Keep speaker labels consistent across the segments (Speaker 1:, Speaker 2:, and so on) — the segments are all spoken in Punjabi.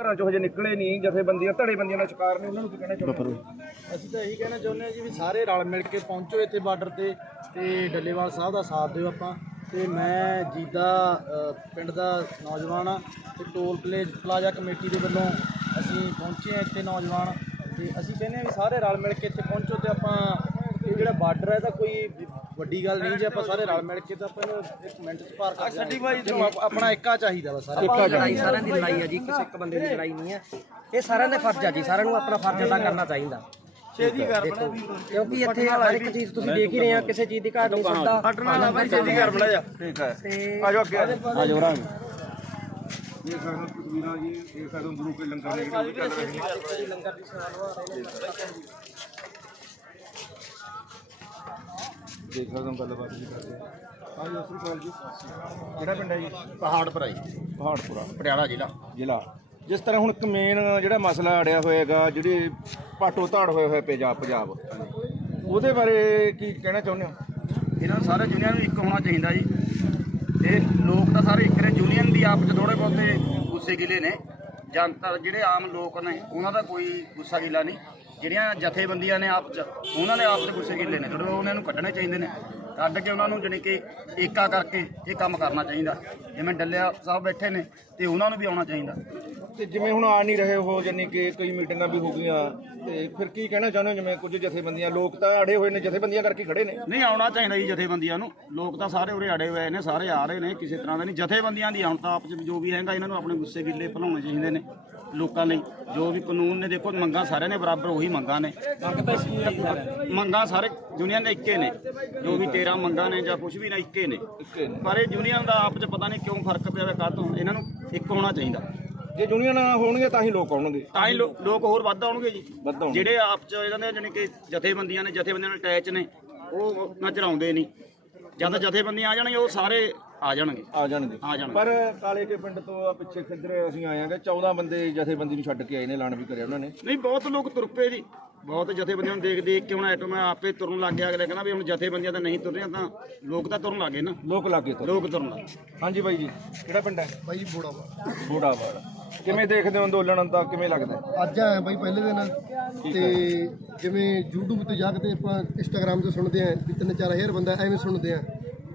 Speaker 1: ਘਰਾਂ ਚੋਂ ਹਜੇ ਨਿਕਲੇ ਨਹੀਂ ਜਥੇਬੰਦੀਆਂ ਧੜੇ ਬੰਦੀਆਂ ਦਾ ਸ਼ਿਕਾਰ ਨੇ ਉਹਨਾਂ ਨੂੰ ਕੀ ਕਹਿਣਾ ਚਾਹੁੰਦੇ?
Speaker 2: ਅਸੀਂ ਤਾਂ ਇਹੀ ਕਹਿਣਾ ਚਾਹੁੰਦੇ ਹਾਂ ਜੀ ਵੀ ਸਾਰੇ ਰਲ ਮਿਲ ਕੇ ਪਹੁੰਚੋ ਇੱਥੇ ਬਾਰਡਰ ਤੇ ਤੇ ਡੱਲੇਵਾਲ ਸਾਹਿਬ ਦਾ ਸਾਥ ਦਿਓ ਆਪਾਂ। ਤੇ ਮੈਂ ਜੀਦਾ ਪਿੰਡ ਦਾ ਨੌਜਵਾਨ ਆ ਤੇ ਟੋਲ ਪਲੇ ਪਲਾਜ਼ਾ ਕਮੇਟੀ ਦੇ ਵੱਲੋਂ ਅਸੀਂ ਪਹੁੰਚੇ ਆ ਇੱਥੇ ਨੌਜਵਾਨ। ਤੇ ਅਸੀਂ ਕਹਿੰਦੇ ਆ ਵੀ ਸਾਰੇ ਰਲ ਮਿਲ ਕੇ ਇੱਥੇ ਪਹੁੰਚੋ ਤੇ ਆਪਾਂ ਇਹ ਜਿਹੜਾ ਬਾਰਡਰ ਹੈ ਤਾਂ ਕੋਈ ਵੱਡੀ ਗੱਲ ਨਹੀਂ ਜੇ ਆਪਾਂ ਸਾਰੇ ਰਲ ਮਿਲ ਕੇ ਤਾਂ ਆਪਾਂ ਇਹਨੂੰ ਇੱਕ ਮਿੰਟ ਚ ਪਾਰ ਕਰ ਸਾਡੀ ਬਾਈ ਆਪਣਾ ਇੱਕਾ ਚਾਹੀਦਾ ਵਾ ਸਾਰਾ।
Speaker 3: ਆਪਾਂ ਲੜਾਈ ਸਾਰਿਆਂ ਦੀ ਲੜਾਈ ਹੈ ਜੀ ਕਿਸੇ ਇੱਕ ਬੰਦੇ ਦੀ ਲੜਾਈ ਨਹੀਂ ਹੈ ਇਹ ਸਾਰਿਆਂ ਦੇ ਫਰਜ਼ ਆ ਜੀ ਸਾਰਿਆਂ ਨੂੰ ਆਪਣਾ ਫਰਜ਼ ਅਦਾ ਕਰਨਾ ਚਾਹੀਦਾ।
Speaker 2: ਛੇਤੀ ਕਰ ਬਣਾ।
Speaker 3: ਕਿਉਂਕਿ ਇੱਥੇ ਹਰ ਇੱਕ ਚੀਜ਼ ਤੁਸੀਂ ਦੇਖ ਹੀ ਰਹੇ ਆ ਕਿਸੇ ਚੀਜ਼ ਦੀ ਘਾਟ ਨਹੀਂ ਸਕਦਾ
Speaker 2: ਹਟਣਾ ਬਾਈ ਛੇਤੀ ਕਰ ਬਣਾ ਜਾ।
Speaker 1: ਠੀਕ ਹੈ। ਆਜੋ ਅੱਗੇ। ਆਜੋ
Speaker 2: ਆਜੋ ਰਾਂ
Speaker 1: ਇਹ ਸਾਨੂੰ ਤਸਵੀਰਾਂ ਜੀ ਇਹ ਸਾਨੂੰ ਗੁਰੂ ਕੇ ਲੰਗਰ ਦੇ ਚੱਲ ਰਹੇ ਨੇ
Speaker 3: ਲੰਗਰ ਦੀ
Speaker 1: ਦੇਖ ਸਕਦੇ ਹੋ ਗੱਲਬਾਤ ਵੀ ਕਰਦੇ ਆ। ਹਾਂਜੀ ਅਸਲ ਕਾਲ ਜੀ। ਕਿਹੜਾ ਪਿੰਡ ਹੈ ਜੀ?
Speaker 2: ਪਹਾੜ ਪਰ ਆਈ
Speaker 1: ਪਹਾੜਪੁਰਾ।
Speaker 2: ਪਟਿਆਲਾ ਜ਼ਿਲ੍ਹਾ।
Speaker 1: ਜ਼ਿਲ੍ਹਾ। ਜਿਸ ਤਰ੍ਹਾਂ ਹੁਣ ਇੱਕ ਮੇਨ ਜਿਹੜਾ ਮਸਲਾ ਅੜਿਆ ਹੋਏਗਾ ਜਿਹੜੇ ਪਾਟੋ ਧਾੜ ਹੋਏ ਹੋਏ ਪੰਜਾਬ ਪੰਜਾਬ। ਉਹਦੇ ਬਾਰੇ ਕੀ ਕਹਿਣਾ ਚਾਹੁੰਦੇ ਹੋ?
Speaker 4: ਇਹਨਾਂ ਨੂੰ ਸਾਰੇ ਯੂਨੀਅਨ ਨੂੰ ਇੱਕ ਹੋਣਾ ਚਾਹੀਦਾ ਜੀ। ਤੇ ਲੋਕ ਤਾਂ ਸਾਰੇ ਇੱਕ ਨੇ ਯੂਨੀਅਨ ਦੀ ਆਪਸ 'ਚ ਥੋੜੇ ਬਹੁਤੇ ਗੁੱਸੇ ਗਿਲੇ ਨੇ। ਜਨਤਾ ਜਿਹੜੇ ਆਮ ਲੋਕ ਨੇ, ਉਹਨਾਂ ਦਾ ਕੋਈ ਗੁੱਸਾ ਗਿਲਾ ਨਹੀਂ। ਜਿਹੜੀਆਂ ਜਥੇਬੰਦੀਆਂ ਨੇ ਆਪ 'ਚ, ਉਹਨਾਂ ਦੇ ਆਪ 'ਚ ਗੁੱਸੇ ਗਿਲੇ ਨੇ। ਥੋੜੇ ਉਹਨਾਂ ਨੂੰ ਕੱਢਣੇ ਚਾਹੀਦੇ ਨੇ। ਕੱਢ ਕੇ ਉਹਨਾਂ ਨੂੰ ਜਾਣੀ ਕਿ ਏਕਾ ਕਰਕੇ ਇਹ ਕੰਮ ਕਰਨਾ ਚਾਹੀਦਾ। ਜਿਵੇਂ ਡੱਲਿਆ ਸਾਹਿਬ ਬੈਠੇ ਨੇ, ਤੇ ਉਹਨਾਂ ਨੂੰ ਵੀ ਆਉਣਾ ਚਾਹੀਦਾ।
Speaker 1: ਤੇ ਜਿਵੇਂ ਹੁਣ ਆ ਨਹੀਂ ਰਹੇ ਹੋ ਜਾਨੀ ਕਿ ਕਈ ਮੀਟਿੰਗਾਂ ਵੀ ਹੋ ਗਈਆਂ। ਤੇ ਫਿਰ ਕੀ ਕਹਿਣਾ ਚਾਹੁੰਦੇ ਹੋ? ਜਿਵੇਂ ਕੁਝ ਜਥੇਬੰਦੀਆਂ ਲੋਕ ਤਾਂ ਅੜੇ ਹੋਏ ਨੇ ਜਥੇਬੰਦੀਆਂ ਕਰਕੇ ਖੜੇ ਨੇ।
Speaker 4: ਨਹੀਂ ਆਉਣਾ ਚਾਹੀਦਾ ਜੀ ਜਥੇਬੰਦੀਆਂ ਨੂੰ। ਲੋਕ ਤਾਂ ਸਾਰੇ ਉਰੇ ਅੜੇ ਹੋਏ ਨੇ ਸਾਰੇ ਆ ਰਹੇ ਨੇ ਕਿਸੇ ਤਰ੍ਹਾਂ ਦਾ ਨਹੀਂ। ਜਥੇਬੰਦੀਆਂ ਦੀ ਹੁਣ ਤਾਂ ਆਪਸ ਵਿੱਚ ਜੋ ਵੀ ਹੈਗਾ ਇਹਨਾਂ ਨੂੰ ਆਪਣੇ ਗੁੱਸੇ ਗਿੱਲੇ ਭੁਲਾਉਣੇ ਚਾਹੀਦੇ ਨੇ ਲੋਕਾਂ ਲਈ। ਜੋ ਵੀ ਕਾਨੂੰਨ ਨੇ ਦੇਖੋ ਮੰਗਾਂ ਸਾਰਿਆਂ ਨੇ ਬਰਾਬਰ ਉਹੀ ਮੰਗਾਂ ਨੇ। ਮੰਗਾਂ ਸਾਰੇ ਯੂਨੀਅਨ ਦੇ ਇੱਕੇ ਨੇ। ਜੋ ਵੀ 13 ਮੰਗਾਂ ਨੇ ਜਾਂ ਕੁਝ ਵੀ ਨਾ ਇੱਕੇ ਨੇ। ਪਰ ਇਹ ਯੂਨੀਅਨ ਦਾ ਆਪਸ ਚ ਪਤਾ ਨਹੀਂ ਕਿਉਂ ਫ਼ਰਕ ਪਿਆ ਹੋਇਆ ਕਾਹਤੋਂ? ਇਹਨਾਂ ਨੂੰ ਇੱਕ ਹੋਣਾ ਚਾਹੀਦਾ।
Speaker 1: ਜੇ ਯੂਨੀਅਨ ਹੋਣਗੇ ਤਾਂ ਹੀ ਲੋਕ ਆਉਣਗੇ।
Speaker 4: ਤਾਂ ਹੀ ਲੋ- ਲੋਕ ਹੋਰ ਵੱਧ ਆਉਣਗੇ ਜੀ।
Speaker 1: ਵੱਧ ਆਉਣਗੇ।
Speaker 4: ਜਿਹੜੇ ਆਪ ਚ ਇਹਨਾਂ ਦੇ ਜਾਣੀ ਕਿ ਜਥੇਬੰਦੀਆਂ ਨੇ ਜਥੇਬੰਦੀਆਂ ਨਾਲ ਅਟੈਚ ਨੇ ਉਹ ਨਜ਼ਰਾਉਂਦੇ ਨਹੀਂ। ਜਦ ਜਥੇਬੰਦੀਆਂ ਆ ਜਾਣਗੇ ਉਹ ਸਾਰੇ ਆ ਜਾਣਗੇ।
Speaker 1: ਆ ਜਾਣਗੇ।
Speaker 4: ਆ ਜਾਣਗੇ।
Speaker 1: ਪਰ ਕਾਲੇ ਕੇ ਪਿੰਡ ਤੋਂ ਆ ਪਿੱਛੇ ਖਿੱਦਰੇ ਅਸੀਂ ਆਏ ਆਂਗੇ 14 ਬੰਦੇ ਜਥੇਬੰਦੀ ਨੂੰ ਛੱਡ ਕੇ ਆਏ ਨੇ ਐਲਾਨ ਵੀ ਕਰਿਆ ਉਹਨਾਂ ਨੇ।
Speaker 4: ਨਹੀਂ ਬਹੁਤ ਲੋਕ ਤੁਰ ਪਏ ਜੀ। ਬਹੁਤ ਜਥੇਬੰਦੀਆਂ ਨੂੰ ਦੇਖ ਦੇਖ ਕੇ ਹੁਣ ਐਟੋ ਮੈਂ ਆਪੇ ਤੁਰਨ ਲੱਗ ਗਿਆ। ਅਗਲੇ ਕਹਿੰਦਾ ਵੀ ਹੁਣ ਜਥੇਬੰਦੀਆਂ ਤਾਂ ਨਹੀਂ ਤੁਰ ਰਹੀਆਂ ਤਾਂ ਲੋਕ ਤਾਂ ਤੁਰਨ ਲੱਗੇ ਨਾ।
Speaker 1: ਲੋਕ ਲਾਗੇ ਤੋਂ
Speaker 4: ਲੋਕ ਤੁਰਨ ਲੱਗੇ
Speaker 1: ਹਾਂਜੀ ਬਾਈ ਜੀ ਕਿਹੜਾ ਪਿੰਡ ਹੈ?
Speaker 2: ਬਾਈ ਬੋੜਾ ਵਾ
Speaker 1: ਬੂੜਾਵਾਲ। ਕਿਵੇਂ ਦੇਖਦੇ ਹੋ ਅੰਦੋਲਨ ਦਾ? ਕਿਵੇਂ ਲੱਗਦਾ?
Speaker 2: ਅੱਜ ਆਇਆ ਬਾਈ ਪਹਿਲੇ ਦਿਨ। ਤੇ ਜਿਵੇਂ YouTube ਤੇ ਜਾ ਕੇ ਤੇ ਆਪਾਂ Instagram ਤੇ ਸੁਣਦੇ ਆਂ ਵੀ ਤਿੰਨ ਚਾਰ ਹਜ਼ਾਰ ਬੰਦਾ ਐਵੇਂ ਸੁਣਦੇ ਆਂ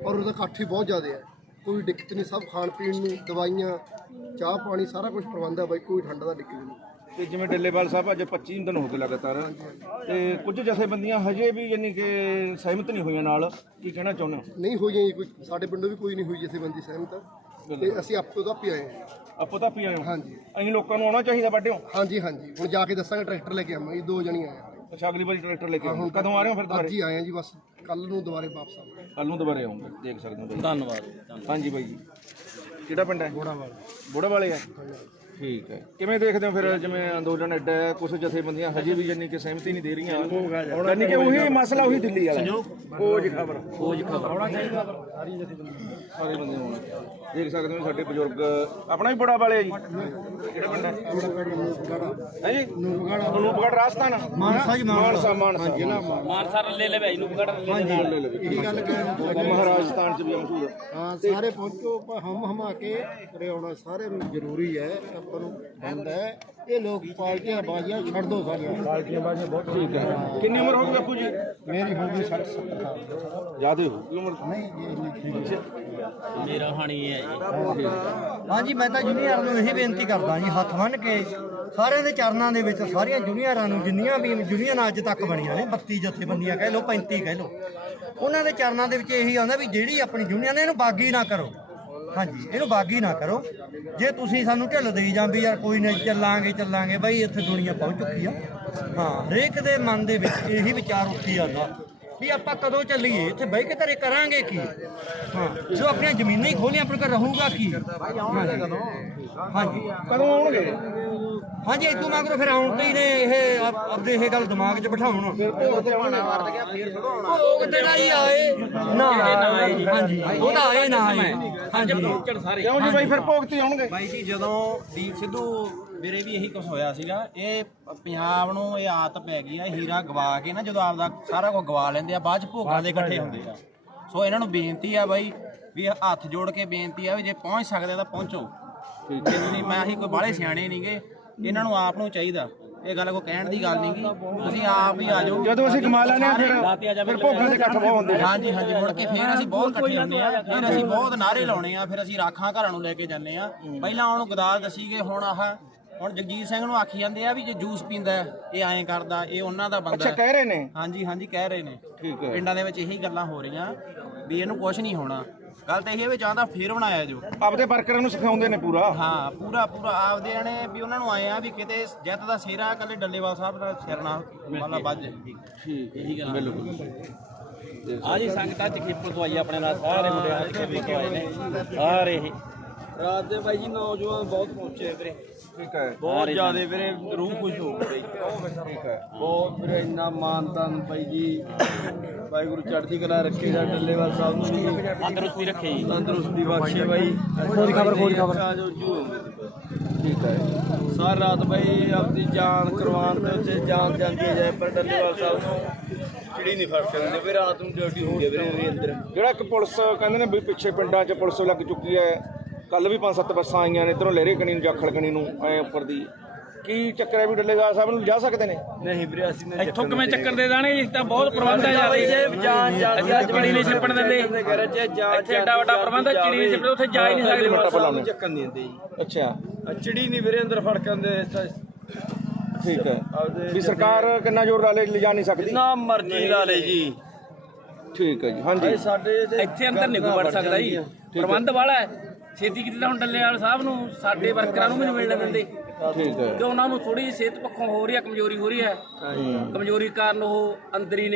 Speaker 2: ਔਰ ਉਹਦਾ ਇਕੱਠ ਹੀ ਬਹੁਤ ਜ਼ਿਆਦਾ ਹੈ। ਕੋਈ ਦਿੱਕਤ ਨਹੀਂ ਸਭ ਖਾਣ ਪੀਣ ਨੂੰ ਦਵਾਈਆਂ ਚਾਹ ਪਾਣੀ ਸਾਰਾ ਕੁਝ ਪ੍ਰਬੰਧ ਹੈ ਬਾਈ ਕੋਈ ਠੰਡ ਦਾ ਦਿੱਕਤ ਨਹੀਂ।
Speaker 1: ਤੇ ਜਿਵੇਂ ਡੱਲੇਵਾਲ ਸਾਹਿਬ ਅੱਜ 25 ਦਿਨ ਹੋ ਗਏ ਲਗਾਤਾਰ। ਤੇ ਕੁਝ ਜਥੇਬੰਦੀਆਂ ਹਜੇ ਵੀ ਯਾਨੀ ਕਿ ਸਹਿਮਤ ਨਹੀਂ ਹੋਈਆਂ ਨਾਲ। ਕੀ ਕਹਿਣਾ ਚਾਹੁੰਦੇ ਹੋ?
Speaker 2: ਨਹੀਂ ਹੋਈਆਂ ਜੀ ਕੋਈ ਸਾਡੇ ਪਿੰਡੋਂ ਵੀ ਕੋਈ ਨਹੀਂ ਹੋਈ ਜਿੱਥੇ ਬੰਦੀ ਸਹਿਮਤ। ਤੇ ਅਸੀਂ ਆਪੋ ਦਾ ਆਏ ਹਾਂ।
Speaker 1: ਆਪੋ ਤਾਂ ਪੀ ਆਏ ਹੋ
Speaker 2: ਹਾਂਜੀ।
Speaker 1: ਅਸੀਂ ਲੋਕਾਂ ਨੂੰ ਆਉਣਾ ਚਾਹੀਦਾ ਬਾਟਿਓ
Speaker 2: ਹਾਂਜੀ ਹਾਂਜੀ। ਹੁਣ ਜਾ ਕੇ ਦੱਸਾਂਗੇ ਟਰੈਕਟਰ ਲੈ ਕੇ ਆਵਾਂਗੇ। ਦੋ ਜਣੀਆਂ ਆਏ
Speaker 1: ਅੱਛਾ ਅਗਲੀ ਵਾਰੀ ਟਰੈਕਟਰ ਲੈ ਕੇ ਆਓ ਕਦੋਂ ਆ ਰਹੇ ਹੋ ਫਿਰ
Speaker 2: ਅੱਜ
Speaker 1: ਦੁਬਾਰੇ
Speaker 2: ਹੀ ਆਏ ਹਾਂ ਜੀ ਬਸ ਕੱਲ ਨੂੰ ਦੁਬਾਰੇ ਵਾਪਸ ਆਵਾਂਗੇ।
Speaker 1: ਕੱਲ ਨੂੰ ਦੁਬਾਰੇ ਆਉਂਗੇ। ਦੇਖ ਸਕਦੇ ਹੋ ਬਾਈ।
Speaker 4: ਧੰਨਵਾਦ।
Speaker 1: ਹਾਂਜੀ ਬਾਈ ਜੀ। ਕਿਹੜਾ ਪਿੰਡ ਹੈ? ਬੋੜਾਵਾਲ ਬੋੜਾਵਾਲੇ ਆ? ਠੀਕ ਹੈ। ਕਿਵੇਂ ਦੇਖਦੇ ਹੋ ਫਿਰ ਜਿਵੇਂ ਅੰਦੋਲਨ ਐਡਾ ਹੈ ਕੁਝ ਜਥੇਬੰਦੀਆਂ ਹਜੇ ਵੀ ਯਾਨੀ ਕਿ ਸਹਿਮਤੀ ਨਹੀਂ ਦੇ ਰਹੀਆਂ। ਯਾਨੀ ਕਿ ਉਹੀ ਮਸਲਾ ਉਹੀ ਦਿੱਲੀ ਵਾਲਾ ਖੋਜ ਖਬਰ। ਖੋਜ ਖਬਰ। ਆਉਣਾ ਚਾਹੀਦਾ ਸਾਰੇ ਬੰਦੇ ਹੋਣਾ ਦੇਖ ਸਕਦੇ ਹੋ ਸਾਡੇ ਬਜ਼ੁਰਗ ਆਪਣਾ ਵੀ ਬੜਾ ਵਾਲੇ ਆ ਜੀ। ਕਿਹੜਾ ਪਿੰਡ ਹੈ ਹੈ ਜੀ? ਨੂਪਗੜ ਨੂਪਗੜ ਰਾਜਸਥਾਨ ਮਾਨਸਾ ਜੀ ਮਾਨਸਾ। ਮਾਨਸਾ ਜ਼ਿਲ੍ਹਾ
Speaker 4: ਮਾਨਸਾ। ਲੈ ਲੈ ਭਾਈ ਨੂੰ ਕਿਹੜਾ
Speaker 1: ਲੈ। ਲਵੇ
Speaker 2: ਇਹ ਗੱਲ ਕਹਿ
Speaker 1: ਮਹਾਰਾਜਸਥਾਨ ਚ ਵੀ ਮਸ਼ਹੂਰ। ਹੈ
Speaker 2: ਹਾਂ ਸਾਰੇ ਪਹੁੰਚੋ ਆਪਾਂ ਹਮ ਹਮਾ ਕੇ ਉਰੇ ਆਉਣਾ ਸਾਰੇ ਨੂੰ ਜ਼ਰੂਰੀ ਹੈ ਆਪਾਂ ਨੂੰ ਹੈ। ਇਹ ਲੋਕ ਪਾਰਟੀਆਂ ਬਾਜ਼ੀਆਂ ਛੱਡ ਦੋ ਸਾਰੀਆਂ ਪਾਰਟੀਆਂ ਬਾਜ਼ੀਆਂ ਬਹੁਤ
Speaker 1: ਠੀਕ ਹੈ। ਕਿੰਨੀ ਉਮਰ ਹੋ ਗਈ ਬਾਪੂ ਜੀ?
Speaker 2: ਮੇਰੀ ਹੋ ਗਈ 60 70 ਸਾਲ
Speaker 1: ਜਿਆਦੇ ਹੋ ਗਈ ਉਮਰ
Speaker 2: ਨਹੀਂ
Speaker 4: ਮੇਰਾ ਹਾਣੀ ਹੈ ਜੀ।
Speaker 5: ਹਾਂਜੀ ਮੈਂ ਤਾਂ ਜੂਨੀਅਰ ਨੂੰ ਇਹ ਬੇਨਤੀ ਕਰਦਾ ਜੀ ਹੱਥ ਬੰਨ ਕੇ ਸਾਰਿਆਂ ਦੇ ਚਰਨਾਂ ਦੇ ਵਿੱਚ ਸਾਰੀਆਂ ਜੂਨੀਅਰਾਂ ਨੂੰ ਜਿੰਨੀਆਂ ਵੀ ਯੂਨੀਅਨ ਅੱਜ ਤੱਕ ਬਣੀਆਂ ਨੇ 32 ਜਥੇਬੰਦੀਆਂ ਕਹਿ ਲਓ 35 ਕਹਿ ਲਓ ਉਹਨਾਂ ਦੇ ਚਰਨਾਂ ਦੇ ਵਿੱਚ ਇਹੀ ਆਉਂਦਾ ਵੀ ਜਿਹੜੀ ਆਪਣੀ ਯੂਨੀਅਨ ਹੈ ਇਹਨੂੰ ਬਾਗੀ ਨਾ ਕਰੋ। ਹਾਂਜੀ ਇਹਨੂੰ ਬਾਗੀ ਨਾ ਕਰੋ। ਜੇ ਤੁਸੀਂ ਸਾਨੂੰ ਢਿੱਲ ਦੇਈ ਜਾਂਦੇ ਯਾਰ ਕੋਈ ਨਹੀਂ ਚੱਲਾਂਗੇ ਚੱਲਾਂਗੇ ਬਈ ਇੱਥੇ ਦੁਨੀਆ ਪਹੁੰਚ ਚੁੱਕੀ ਆ। ਹਾਂ ਹਰੇਕ ਦੇ ਮਨ ਦੇ ਵਿੱਚ ਇਹੀ ਵਿਚਾਰ ਉੱਠੀ ਜਾਂਦਾ ਵੀ ਆਪਾਂ ਕਦੋਂ ਚੱਲੀਏ? ਇੱਥੇ ਬਹਿ ਕੇ ਘਰੇ ਕਰਾਂਗੇ ਕੀ? ਹਾਂ ਜੋ ਆਪਣੀਆਂ ਜ਼ਮੀਨਾਂ ਹੀ ਖੋਲੀਆਂ ਆਪਣੇ ਕੋਲ ਰਹੂਗਾ ਕੀ? ਹਾਂਜੀ।
Speaker 1: ਕਦੋਂ ਆਉਣਗੇ?
Speaker 5: ਹਾਂਜੀ ਇਦੋਂ ਮਗਰੋਂ ਫਿਰ ਆਉਣ ਤੇ ਹੀ ਨੇ ਇਹ ਆਪ- ਆਪਦੇ ਇਹ ਗੱਲ ਦਿਮਾਗ 'ਚ ਬਿਠਾਉਣ। ਭੋਗ ਤੇ ਨਾ ਹੀ ਆਏ ਨਾ ਆਏ। ਜੀ ਹਾਂਜੀ ਉਹ ਤਾਂ ਆਏ ਨਾ ਆਏ। ਹਾਂਜੀ।
Speaker 1: ਕਿਉਂ ਜੀ ਬਾਈ ਫਿਰ ਭੋਗਤੀ ਆਉਣਗੇ?
Speaker 6: ਬਾਈ ਜੀ ਜਦੋਂ ਦੀਪ ਸਿੱਧੂ ਵੀਰੇ ਵੀ ਇਹੀ ਕੁਝ ਹੋਇਆ ਸੀਗਾ ਇਹ ਪੰਜਾਬ ਨੂੰ ਇਹ ਆਦਤ ਪੈ ਗਈ ਆ ਹੀਰਾ ਗਵਾ ਕੇ ਨਾ ਜਦੋਂ ਆਪਦਾ ਸਾਰਾ ਕੁਝ ਗਵਾ ਲੈਂਦੇ ਆ ਬਾਅਦ ਚ ਭੋਗਾਂ ਦੇ ਇਕੱਠੇ ਹੁੰਦੇ ਆ। ਸੋ ਇਹਨਾਂ ਨੂੰ ਬੇਨਤੀ ਆ ਬਾਈ ਵੀ ਹੱਥ ਜੋੜ ਕੇ ਬੇਨਤੀ ਆ ਵੀ ਜੇ ਪਹੁੰਚ ਸਕਦੇ ਆ ਤਾਂ ਪਹੁੰਚੋ। ਜਿੰਨੀ ਮੈਂ ਅਸੀਂ ਕੋਈ ਬਾਹਲੇ ਸਿਆਣੇ ਨਹੀਂਗੇ ਇਹਨਾਂ ਨੂੰ ਆਪ ਨੂੰ ਚਾਹੀਦਾ। ਇਹ ਗੱਲ ਕੋਈ ਕਹਿਣ ਦੀ ਗੱਲ ਨਹੀਂਗੀ। ਤੁਸੀਂ ਆਪ ਹੀ ਆ ਜਾਓ।
Speaker 1: ਜਦੋਂ ਅਸੀਂ ਕਮਾ ਲੈਨੇ ਫਿਰ ਫਿਰ ਭੋਗਾਂ ਦੇ ਇਕੱਠ ਬਹੁਤ ਹੁੰਦੇ
Speaker 6: ਹਾਂਜੀ ਹਾਂਜੀ ਮੁੜ ਕੇ ਫੇਰ ਅਸੀਂ ਬਹੁਤ ਇਕੱਠੇ ਹੁੰਦੇ ਆ। ਫਿਰ ਅਸੀਂ ਬਹੁਤ ਨਾਰੇ ਲਾਉਣੇ ਆ। ਫਿਰ ਅਸੀਂ ਰਾਖਾਂ ਘਰਾਂ ਨੂੰ ਲੈ ਕੇ ਜਾਂਦੇ ਆ। ਪਹਿਲਾਂ ਉਹਨੂੰ ਗਦਾਲ ਦਸੀ ਗਏ ਹੁਣ ਆਹ ਹੁਣ ਜਗਜੀਤ ਸਿੰਘ ਨੂੰ ਆਖੀ ਜਾਂਦੇ ਆ ਵੀ ਜੇ ਜੂਸ ਪੀਂਦਾ ਹੈ, ਇਹ ਐਂ ਕਰਦਾ ਇਹ ਉਹਨਾਂ ਦਾ ਬੰਦਾ
Speaker 1: ਅੱਛਾ
Speaker 6: ਹੈ।
Speaker 1: ਕਹਿ ਰਹੇ ਨੇ?
Speaker 6: ਹਾਂਜੀ ਹਾਂਜੀ ਕਹਿ ਰਹੇ ਨੇ।
Speaker 1: ਠੀਕ ਹੈ।
Speaker 6: ਪਿੰਡਾਂ ਦੇ ਵਿੱਚ ਇਹੀ ਗੱਲਾਂ ਹੋ ਰਹੀਆਂ ਵੀ ਇਹਨੂੰ ਕੁਝ ਨਹੀਂ ਹੋਣਾ। ਗੱਲ ਤਾਂ ਇਹ ਹੈ ਵੀ ਜਾਂ ਤਾਂ ਫੇਰ ਬਣਾਇਆ ਜੋ
Speaker 1: ਆਪਦੇ ਵਰਕਰਾਂ ਨੂੰ ਸਿਖਾਉਂਦੇ ਨੇ ਪੂਰਾ।
Speaker 6: ਹਾਂ ਪੂਰਾ ਪੂਰਾ ਆਪਦੇ ਨੇ ਵੀ ਉਹਨਾਂ ਨੂੰ ਆਏ ਆ ਵੀ ਕਿਤੇ ਜਿੱਤ ਦਾ ਸਿਰਾ ਕੱਲੇ ਡੱਲੇਵਾਲ ਸਾਹਿਬ ਦਾ ਸਿਰ ਨਾ ਵਾਲਾ ਵੱਜ
Speaker 1: ਠੀਕ ਇਹੀ ਗੱਲ। ਬਿਲਕੁਲ।
Speaker 7: ਆ ਜੀ ਸੰਗਤਾਂ ਚ ਖੇਪਲ ਤੋਂ ਆਈ ਆਪਣੇ ਨਾਲ ਸਾਰੇ ਮੁੰਡੇ ਆ ਆਏ ਨੇ। ਸਾਰੇ ਇਹ
Speaker 2: ਰਾਤ ਦੇ ਬਾਈ ਜੀ ਨੌਜਵਾਨ ਬਹੁਤ ਪਹੁੰਚੇ ਵੀਰੇ।
Speaker 1: ਠੀਕ ਹੈ।
Speaker 2: ਬਹੁਤ ਜ਼ਿਆਦਾ ਵੀਰੇ ਰੂਹ ਖੁਸ਼ ਹੋ ਗਈ
Speaker 1: ਠੀਕ ਹੈ।
Speaker 2: ਬਹੁਤ ਵੀਰੇ ਇੰਨਾ ਮਾਨਤਾਨ ਬਾਈ ਜੀ। ਵਾਹਿਗੁਰੂ ਚੜ੍ਹਦੀ ਕਲਾ ਰੱਖੇਗਾ ਡੱਲੇਵਾਲ ਸਾਹਿਬ ਨੂੰ ਜੀ
Speaker 7: ਤੰਦਰੁਸਤੀ ਰੱਖੇ ਜੀ।
Speaker 2: ਤੰਦਰੁਸਤੀ ਬਖਸ਼ੇ ਬਾਈ। ਖੋਜ ਖਬਰ ਖੋਜ ਖਬਰ।
Speaker 1: ਠੀਕ ਹੈ।
Speaker 2: ਸਾਰ ਰਾਤ ਬਾਈ ਆਪਣੀ ਜਾਨ ਕੁਰਬਾਨ ਤੇ ਉੱਤੇ ਜਾਨ ਜਾਂਦੀ ਹੈ ਜੈ ਪਰ ਡੱਲੇਵਾਲ ਸਾਹਿਬ ਨੂੰ। ਚਿੜੀ ਨਹੀਂ ਫੜ ਸਕਦੇ ਵੀ ਰਾਤ ਨੂੰ ਡਿਊਟੀ ਹੁੰਦੀ ਹੈ ਵੀਰੇ ਵੀ ਅੰਦਰ।
Speaker 1: ਜਿਹੜਾ ਇੱਕ ਪੁਲਿਸ ਕਹਿੰਦੇ ਨੇ ਵੀ ਪਿੱਛੇ ਪਿੰਡਾਂ 'ਚ ਪੁਲਿਸ ਲੱਗ ਚੁੱਕੀ ਹੈ। ਕੱਲ ਵੀ ਪੰਜ ਸੱਤ ਬੱਸਾਂ ਆਈਆਂ ਨੇ ਇਧਰੋਂ ਲਹਿਰੇ ਕਣੀ ਨੂੰ ਜਾਖਲ ਕਣੀ ਨੂੰ ਐ ਉੱਪਰ ਦੀ। ਕੀ ਚੱਕਰ ਹੈ ਵੀ ਡੱਲੇਗਾ ਸਾਹਿਬ ਨੂੰ ਜਾ ਸਕਦੇ ਨੇ?
Speaker 2: ਨਹੀਂ ਵੀਰੇ ਅਸੀਂ ਨਹੀਂ
Speaker 7: ਇੱਥੋਂ ਕਿਵੇਂ ਚੱਕਰ ਦੇ ਦਾਣੇ ਜੀ? ਤਾਂ ਬਹੁਤ ਪ੍ਰਬੰਧ ਹੈ ਯਾਰ।
Speaker 2: ਜੇ ਜਾਨ ਜਾਂਦੀ
Speaker 7: ਅਸੀਂ ਚਿੜੀ ਨਹੀਂ ਛਿਪਣ ਦਿੰਦੇ। ਇੱਥੇ ਏਡਾ ਵੱਡਾ ਪ੍ਰਬੰਧ ਹੈ ਚਿੜੀ ਨਹੀਂ ਛਿਪਦੇ ਉੱਥੇ ਜਾ ਹੀ ਨਹੀਂ ਸਕਦੇ।
Speaker 1: ਮੱਟਾ ਬੁਲਾਉਂਦੇ
Speaker 2: ਚੱਕਣ ਨਹੀਂ ਦਿੰਦੇ ਜੀ।
Speaker 1: ਅੱਛਾ।
Speaker 2: ਆ ਚਿੜੀ ਨਹੀਂ ਵੀਰੇ ਅੰਦਰ ਫੜ ਕੇ ਤਾਂ
Speaker 1: ਠੀਕ ਹੈ। ਵੀ ਸਰਕਾਰ ਕਿੰਨਾ ਜ਼ੋਰ ਲਾ ਲੇ ਲਿਜਾ ਨਹੀਂ ਸਕਦੀ?
Speaker 2: ਨਾ ਮਰਜ਼ੀ ਲਾ ਲੈ ਜੀ।
Speaker 1: ਠੀਕ ਹੈ ਜੀ ਹਾਂਜੀ।
Speaker 2: ਇਹ ਸਾਡੇ
Speaker 7: ਇੱਥੇ ਅੰਦਰ ਨਹੀਂ ਕੋਈ ਵੜ ਸਕਦਾ ਜੀ। ਪ੍ਰਬੰਧ ਵਾਲਾ ਹੈ। ਛੇਤੀ ਕੀਤੀ ਤਾਂ ਹੁਣ ਡੱਲੇਵਾਲ ਸਾਹਿਬ ਨੂੰ ਸਾਡੇ ਵਰਕਰਾਂ ਨੂੰ ਵੀ ਨਹੀਂ ਮਿਲਣ ਦਿੰਦੇ।
Speaker 1: ਠੀਕ ਹੈ।
Speaker 7: ਕਿ ਉਹਨਾਂ ਨੂੰ ਥੋੜੀ ਜਿਹੀ ਸਿਹਤ ਪੱਖੋਂ ਹੋ ਰਹੀ ਹੈ ਕਮਜ਼ੋਰੀ ਹੋ ਰਹੀ ਹੈ। ਕਮਜ਼ੋਰੀ ਕਾਰਨ ਉਹ ਅੰਦਰ ਹੀ ਨੇ।